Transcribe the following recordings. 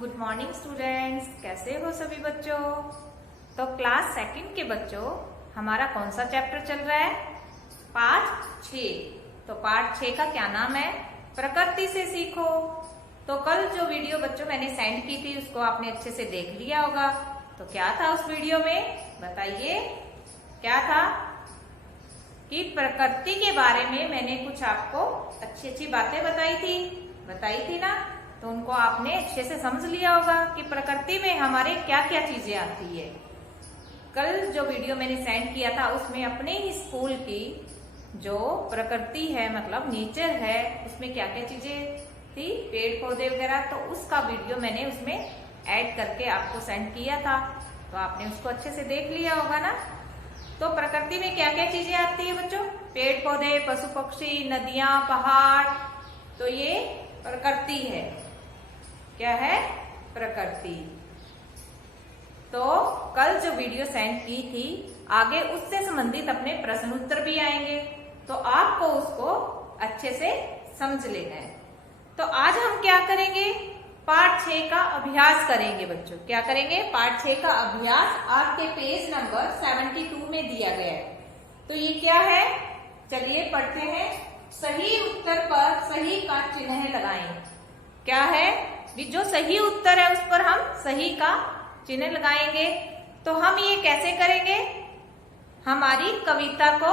Good morning students, कैसे हो सभी बच्चों। तो क्लास सेकंड के बच्चों, हमारा कौन सा चैप्टर चल रहा है? पाठ 6। तो पाठ 6 का क्या नाम है? प्रकृति से सीखो। तो कल जो वीडियो बच्चों मैंने सेंड की थी उसको आपने अच्छे से देख लिया होगा। तो क्या था उस वीडियो में, बताइए क्या था? कि प्रकृति के बारे में मैंने कुछ आपको अच्छी अच्छी बातें बताई थी ना। तो उनको आपने अच्छे से समझ लिया होगा कि प्रकृति में हमारे क्या क्या चीजें आती है। कल जो वीडियो मैंने सेंड किया था उसमें अपने ही स्कूल की जो प्रकृति है, मतलब नेचर है, उसमें क्या क्या चीजें थी, पेड़ पौधे वगैरह, तो उसका वीडियो मैंने उसमें ऐड करके आपको सेंड किया था। तो आपने उसको अच्छे से देख लिया होगा ना। तो प्रकृति में क्या क्या चीजें आती है बच्चों? पेड़ पौधे, पशु पक्षी, नदियां, पहाड़। तो ये प्रकृति है। क्या है? प्रकृति। तो कल जो वीडियो सेंड की थी, आगे उससे संबंधित अपने प्रश्न उत्तर भी आएंगे, तो आपको उसको अच्छे से समझ लेना है। तो आज हम क्या करेंगे? पाठ 6 का अभ्यास करेंगे बच्चों। क्या करेंगे? पाठ 6 का अभ्यास आपके पेज नंबर 72 में दिया गया है। तो ये क्या है? चलिए पढ़ते हैं। सही उत्तर पर सही का चिन्ह लगाएं। क्या है? जो सही उत्तर है उस पर हम सही का चिन्ह लगाएंगे। तो हम ये कैसे करेंगे? हमारी कविता को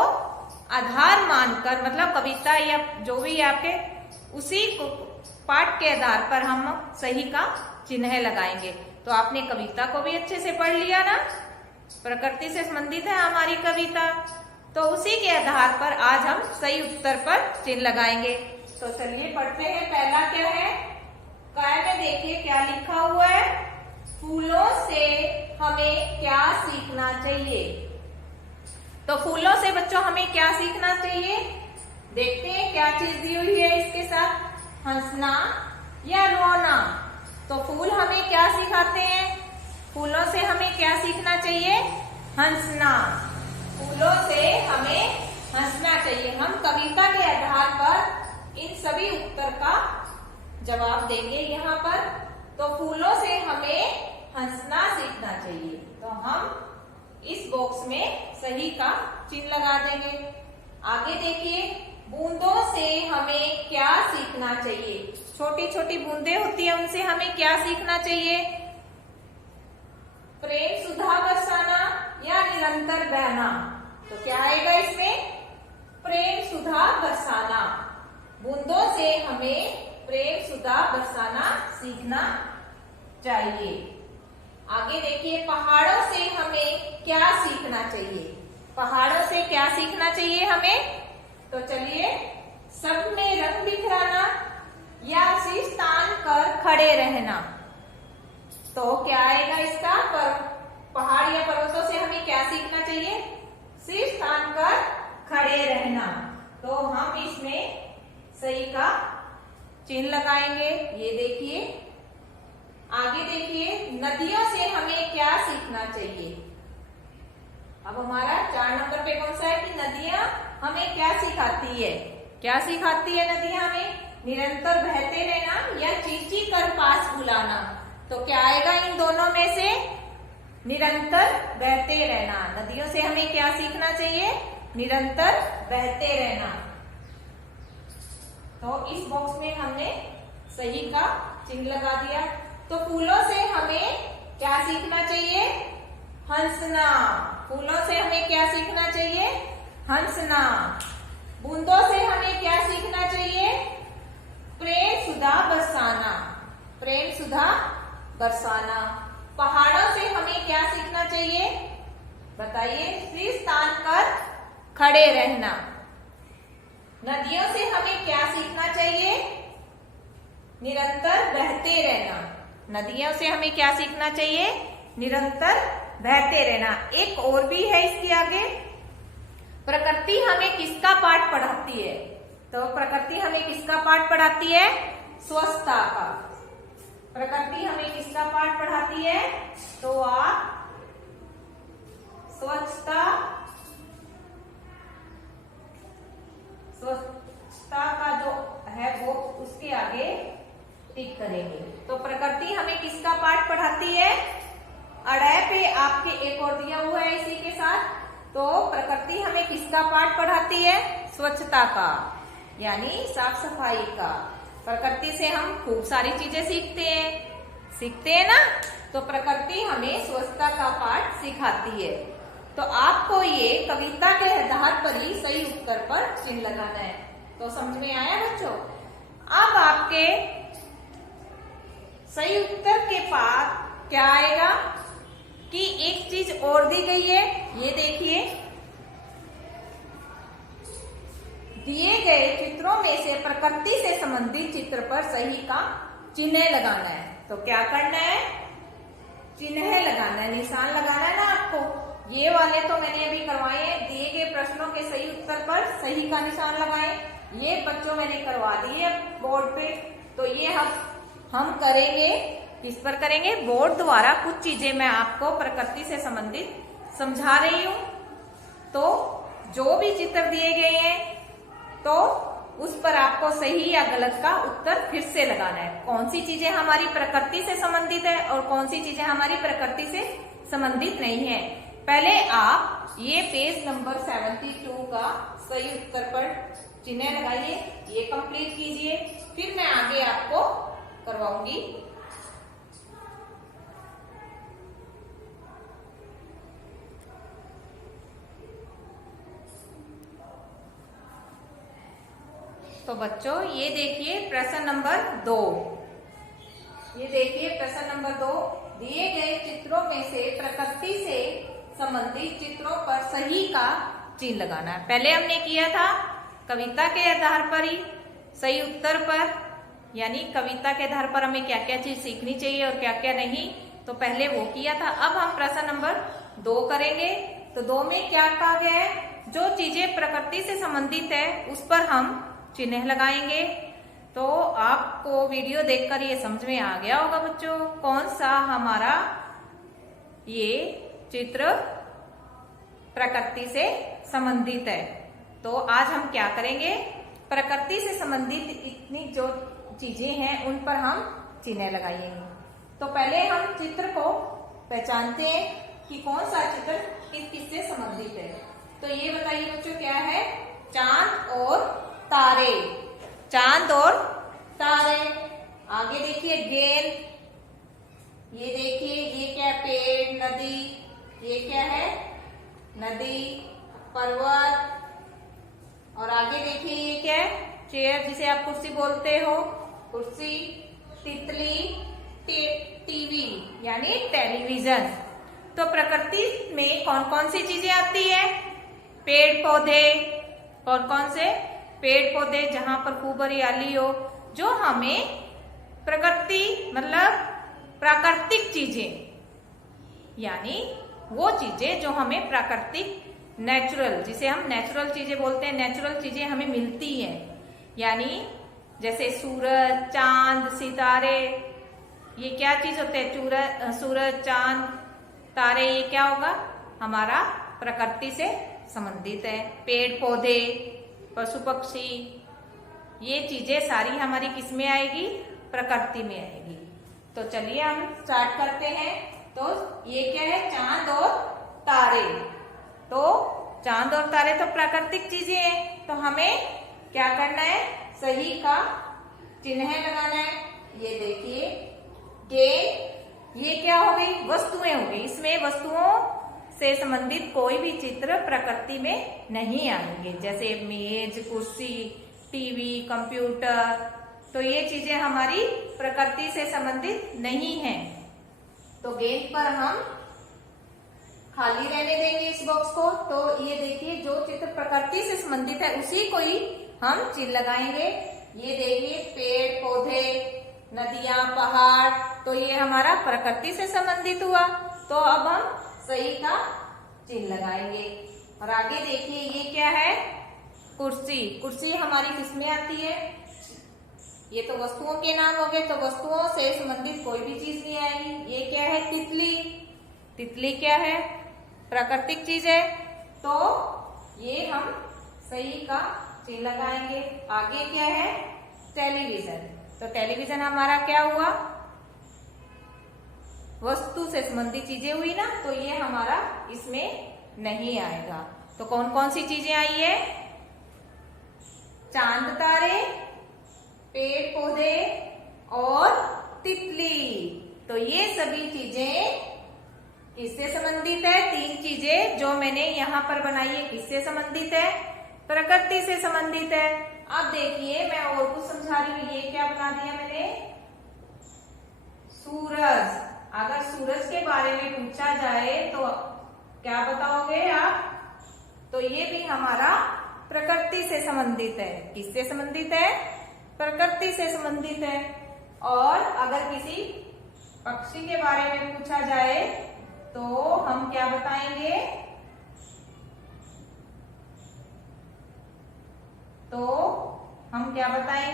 आधार मानकर, मतलब कविता या जो भी आपके उसी को पाठ के आधार पर हम सही का चिन्ह लगाएंगे। तो आपने कविता को भी अच्छे से पढ़ लिया ना। प्रकृति से संबंधित है हमारी कविता, तो उसी के आधार पर आज हम सही उत्तर पर चिन्ह लगाएंगे। तो चलिए पढ़ते हैं। पहला क्या है? काय में देखिए क्या लिखा हुआ है। फूलों से हमें क्या सीखना चाहिए? तो फूलों से बच्चों हमें क्या सीखना चाहिए? देखते हैं क्या चीज दी हुई है इसके साथ। हंसना या रोना। तो फूल हमें क्या सिखाते हैं? फूलों से हमें क्या सीखना चाहिए? हंसना। फूलों से हमें हंसना चाहिए। हम कविता के आधार पर इन सभी उत्तर का जवाब देंगे यहाँ पर। तो फूलों से हमें हंसना सीखना चाहिए। तो हम इस बॉक्स में सही का चिन्ह लगा देंगे। आगे देखिए, बूंदों से हमें क्या सीखना चाहिए? छोटी छोटी बूंदे होती है, उनसे हमें क्या सीखना चाहिए? प्रेम सुधा बरसाना या निरंतर बहना? तो क्या आएगा इसमें? प्रेम सुधा बरसाना। बूंदों से हमें प्रेम सुधा बरसाना सीखना चाहिए। आगे देखिए, पहाड़ों से हमें क्या सीखना चाहिए? पहाड़ों से क्या सीखना चाहिए हमें? तो चलिए, सब में रंग बिखराना या शीश तान कर खड़े रहना। तो क्या आएगा इसका? पहाड़ या पर्वतों से हमें क्या सीखना चाहिए? शीश तान कर खड़े रहना। तो हम इसमें सही का चिन्ह लगाएंगे। ये देखिए। आगे देखिए, नदियों से हमें क्या सीखना चाहिए? अब हमारा 4 नंबर पे कौन सा है कि नदियां हमें क्या सिखाती है? क्या सिखाती है नदियां हमें? निरंतर बहते रहना या चींची कर पास बुलाना। तो क्या आएगा इन दोनों में से? निरंतर बहते रहना। नदियों से हमें क्या सीखना चाहिए? निरंतर बहते रहना। तो इस बॉक्स में हमने सही का चिन्ह लगा दिया। तो फूलों से हमें क्या सीखना चाहिए? हंसना। फूलों से हमें क्या सीखना चाहिए? हंसना। बूंदों से हमें क्या सीखना चाहिए? प्रेम सुधा बरसाना। प्रेम सुधा बरसाना। पहाड़ों से हमें क्या सीखना चाहिए? बताइए। शीश तान कर खड़े रहना। नदियों से हमें क्या सीखना चाहिए? निरंतर बहते रहना। नदियों से हमें क्या सीखना चाहिए? निरंतर बहते रहना। एक और भी है इसके आगे। प्रकृति हमें किसका पाठ पढ़ाती है? तो प्रकृति हमें किसका पाठ पढ़ाती है? स्वच्छता का। प्रकृति हमें किसका पाठ पढ़ाती है? तो आप स्वच्छता का जो है वो उसके आगे टिक करेंगे। तो प्रकृति हमें किसका पाठ पढ़ाती है? अड़े पे आपके एक और दिया हुआ है इसी के साथ। तो प्रकृति हमें किसका पाठ पढ़ाती है? स्वच्छता का, यानी साफ सफाई का। प्रकृति से हम खूब सारी चीजें सीखते हैं ना। तो प्रकृति हमें स्वच्छता का पाठ सिखाती है। तो आपको ये कविता के आधार पर ही सही उत्तर पर चिन्ह लगाना है। तो समझ में आया बच्चों? अब आपके सही उत्तर के बाद क्या आएगा कि एक चीज और दी गई है। ये देखिए, दिए गए चित्रों में से प्रकृति से संबंधित चित्र पर सही का चिन्ह लगाना है। तो क्या करना है? चिन्ह लगाना है, निशान लगाना है ना आपको। ये वाले तो मैंने अभी करवाए हैं। दिए गए प्रश्नों के सही उत्तर पर सही का निशान लगाएं। ये बच्चों मैंने करवा दिए बोर्ड पे। तो ये हम करेंगे, किस पर करेंगे? बोर्ड द्वारा कुछ चीजें मैं आपको प्रकृति से संबंधित समझा रही हूँ। तो जो भी चित्र दिए गए हैं तो उस पर आपको सही या गलत का उत्तर फिर से लगाना है। कौन सी चीजें हमारी प्रकृति से संबंधित है और कौन सी चीजें हमारी प्रकृति से संबंधित नहीं है। पहले आप ये पेज नंबर 72 का सही उत्तर पर चिन्ह लगाइए, ये कंप्लीट कीजिए, फिर मैं आगे आपको करवाऊंगी। तो बच्चों ये देखिए प्रश्न नंबर 2। ये देखिए प्रश्न नंबर 2, दिए गए चित्रों में से प्रकृति से संबंधित चित्रों पर सही का चिन्ह लगाना है। पहले हमने किया था कविता के आधार पर ही सही उत्तर पर, यानी कविता के आधार पर हमें क्या क्या चीज सीखनी चाहिए और क्या क्या नहीं, तो पहले वो किया था। अब हम प्रश्न नंबर 2 करेंगे। तो 2 में क्या कहा गया है? जो चीजें प्रकृति से संबंधित है उस पर हम चिन्ह लगाएंगे। तो आपको वीडियो देखकर ये समझ में आ गया होगा बच्चों कौन सा हमारा ये चित्र प्रकृति से संबंधित है। तो आज हम क्या करेंगे? प्रकृति से संबंधित इतनी जो चीजें हैं उन पर हम चिन्ह लगाएंगे। तो पहले हम चित्र को पहचानते हैं कि कौन सा चित्र किस किस से संबंधित है। तो ये बताइए बच्चों क्या है? चांद और तारे। चांद और तारे। आगे देखिए गेंद। ये देखिए ये क्या? पेड़, नदी। ये क्या है? नदी, पर्वत। और आगे देखिए ये क्या है? चेयर, जिसे आप कुर्सी बोलते हो, कुर्सी। तितली, टीवी यानी टेलीविजन। तो प्रकृति में कौन कौन सी चीजें आती है? पेड़ पौधे। कौन कौन से? पेड़ पौधे, जहां पर खूब हरियाली हो, जो हमें प्रकृति मतलब प्राकृतिक चीजें, यानी वो चीजें जो हमें प्राकृतिक नेचुरल, जिसे हम नेचुरल चीजें बोलते हैं, नेचुरल चीजें हमें मिलती हैं। यानी जैसे सूरज, चांद, सितारे, ये क्या चीज होते हैं? सूरज, चांद, तारे, ये क्या होगा? हमारा प्रकृति से संबंधित है। पेड़ पौधे, पशु पक्षी, ये चीजें सारी हमारी किस में आएगी? प्रकृति में आएगी। तो चलिए हम स्टार्ट करते हैं। तो ये क्या है? चांद और तारे। तो चांद और तारे तो प्राकृतिक चीजें हैं। तो हमें क्या करना है? सही का चिन्ह लगाना है। ये देखिए गेंद, ये क्या हो गई? वस्तुएं हो गई। इसमें वस्तुओं से संबंधित कोई भी चित्र प्रकृति में नहीं आएंगे, जैसे मेज, कुर्सी, टीवी, कंप्यूटर। तो ये चीजें हमारी प्रकृति से संबंधित नहीं हैं। तो गेंद पर हम खाली रहने देंगे इस बॉक्स को। तो ये देखिए जो चित्र प्रकृति से संबंधित है उसी को ही हम चिन्ह लगाएंगे। ये देखिए पेड़ पौधे, नदियां, पहाड़, तो ये हमारा प्रकृति से संबंधित हुआ। तो अब हम सही का चिन्ह लगाएंगे। और आगे देखिए ये क्या है? कुर्सी। कुर्सी हमारी किसमें आती है? ये तो वस्तुओं के नाम हो गए, तो वस्तुओं से संबंधित कोई भी चीज नहीं आएगी। ये क्या है? तितली। तितली क्या है? प्राकृतिक चीज है। तो ये हम सही का चिन्ह लगाएंगे। आगे क्या है? टेलीविजन। तो टेलीविजन हमारा क्या हुआ, वस्तु से संबंधित चीजें हुई ना, तो ये हमारा इसमें नहीं आएगा। तो कौन कौन सी चीजें आई है, चांद तारे, पेड़ पौधे और तितली। तो ये सभी चीजें किससे संबंधित है, 3 चीजें जो मैंने यहां पर बनाई है किससे संबंधित है, प्रकृति से संबंधित है। अब देखिए मैं और कुछ समझा रही हूं, ये क्या बना दिया मैंने, सूरज। अगर सूरज के बारे में पूछा जाए तो क्या बताओगे आप, तो ये भी हमारा प्रकृति से संबंधित है। किससे संबंधित है, प्रकृति से संबंधित है। और अगर किसी पक्षी के बारे में पूछा जाए तो हम क्या बताएंगे,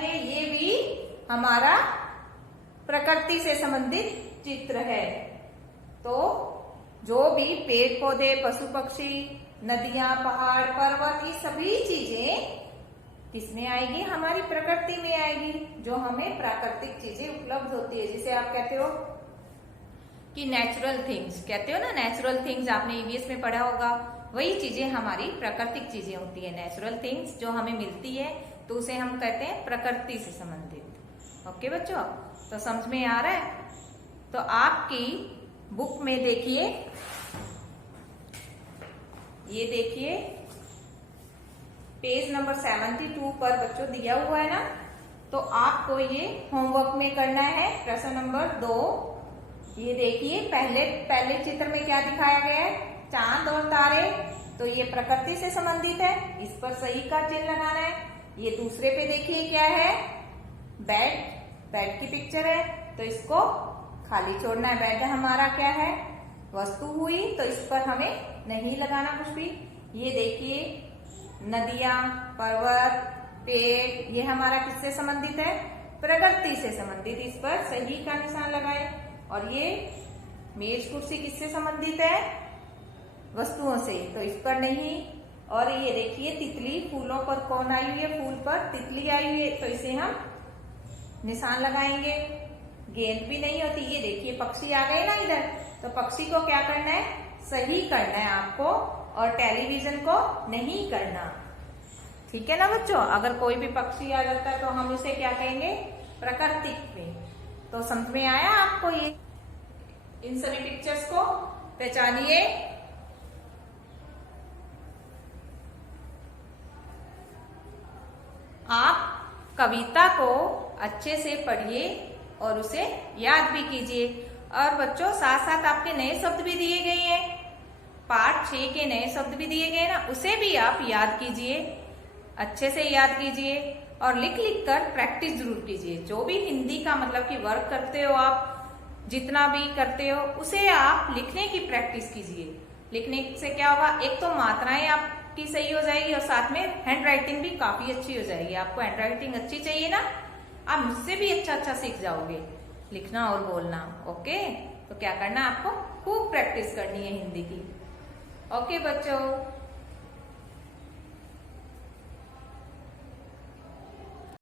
ये भी हमारा प्रकृति से संबंधित चित्र है। तो जो भी पेड़ पौधे, पशु पक्षी, नदियां, पहाड़, पर्वत, ये सभी चीजें किसमें आएगी, हमारी प्रकृति में आएगी, जो हमें प्राकृतिक चीजें उपलब्ध होती है। जिसे आप कहते हो कि नेचुरल थिंग्स, कहते हो ना, नेचुरल थिंग्स आपने ईवीएस में पढ़ा होगा, वही चीजें हमारी प्राकृतिक चीजें होती है। नेचुरल थिंग्स जो हमें मिलती है तो उसे हम कहते हैं प्रकृति से संबंधित। ओके बच्चों, तो समझ में आ रहा है। तो आपकी बुक में देखिए, ये देखिए पेज नंबर 72 पर बच्चों दिया हुआ है ना, तो आपको ये होमवर्क में करना है। प्रश्न नंबर 2, ये देखिए पहले चित्र में क्या दिखाया गया है, चांद और तारे। तो ये प्रकृति से संबंधित है, इस पर सही का चिन्ह लगाना है। ये दूसरे पे देखिए क्या है, बेड की पिक्चर है, तो इसको खाली छोड़ना है। बेड हमारा क्या है, वस्तु हुई, तो इस पर हमें नहीं लगाना कुछ भी। ये देखिए नदियां, पर्वत, पेड़, ये हमारा किससे संबंधित है, प्रकृति से संबंधित, इस पर सही का निशान लगाए। और ये मेज कुर्सी किससे संबंधित है, वस्तुओं से, तो इस पर नहीं। और ये देखिए तितली, फूलों पर कौन आई हुई है, फूल पर तितली आई हुई है, तो इसे हम निशान लगाएंगे। गेंद भी नहीं होती। ये देखिए पक्षी आ गए ना इधर, तो पक्षी को क्या करना है, सही करना है आपको, और टेलीविजन को नहीं करना। ठीक है ना बच्चों, अगर कोई भी पक्षी आ जाता है तो हम उसे क्या कहेंगे, प्राकृतिक में। तो समझ में आया आपको, ये इन सभी पिक्चर्स को पहचानिए। आप कविता को अच्छे से पढ़िए और उसे याद भी कीजिए। और बच्चों साथ साथ आपके नए शब्द भी दिए गए हैं, पाठ 6 के नए शब्द भी दिए गए ना, उसे भी आप याद कीजिए, अच्छे से याद कीजिए और लिख लिख कर प्रैक्टिस जरूर कीजिए। जो भी हिंदी का मतलब कि वर्क करते हो आप, जितना भी करते हो उसे आप लिखने की प्रैक्टिस कीजिए। लिखने से क्या होगा, एक तो मात्राएं आपकी सही हो जाएगी और साथ में हैंड राइटिंग भी काफी अच्छी हो जाएगी। आपको हैंड राइटिंग अच्छी चाहिए ना, आप मुझसे भी अच्छा सीख जाओगे लिखना और बोलना। ओके, तो क्या करना, आपको खूब प्रैक्टिस करनी है हिंदी की। ओके बच्चों।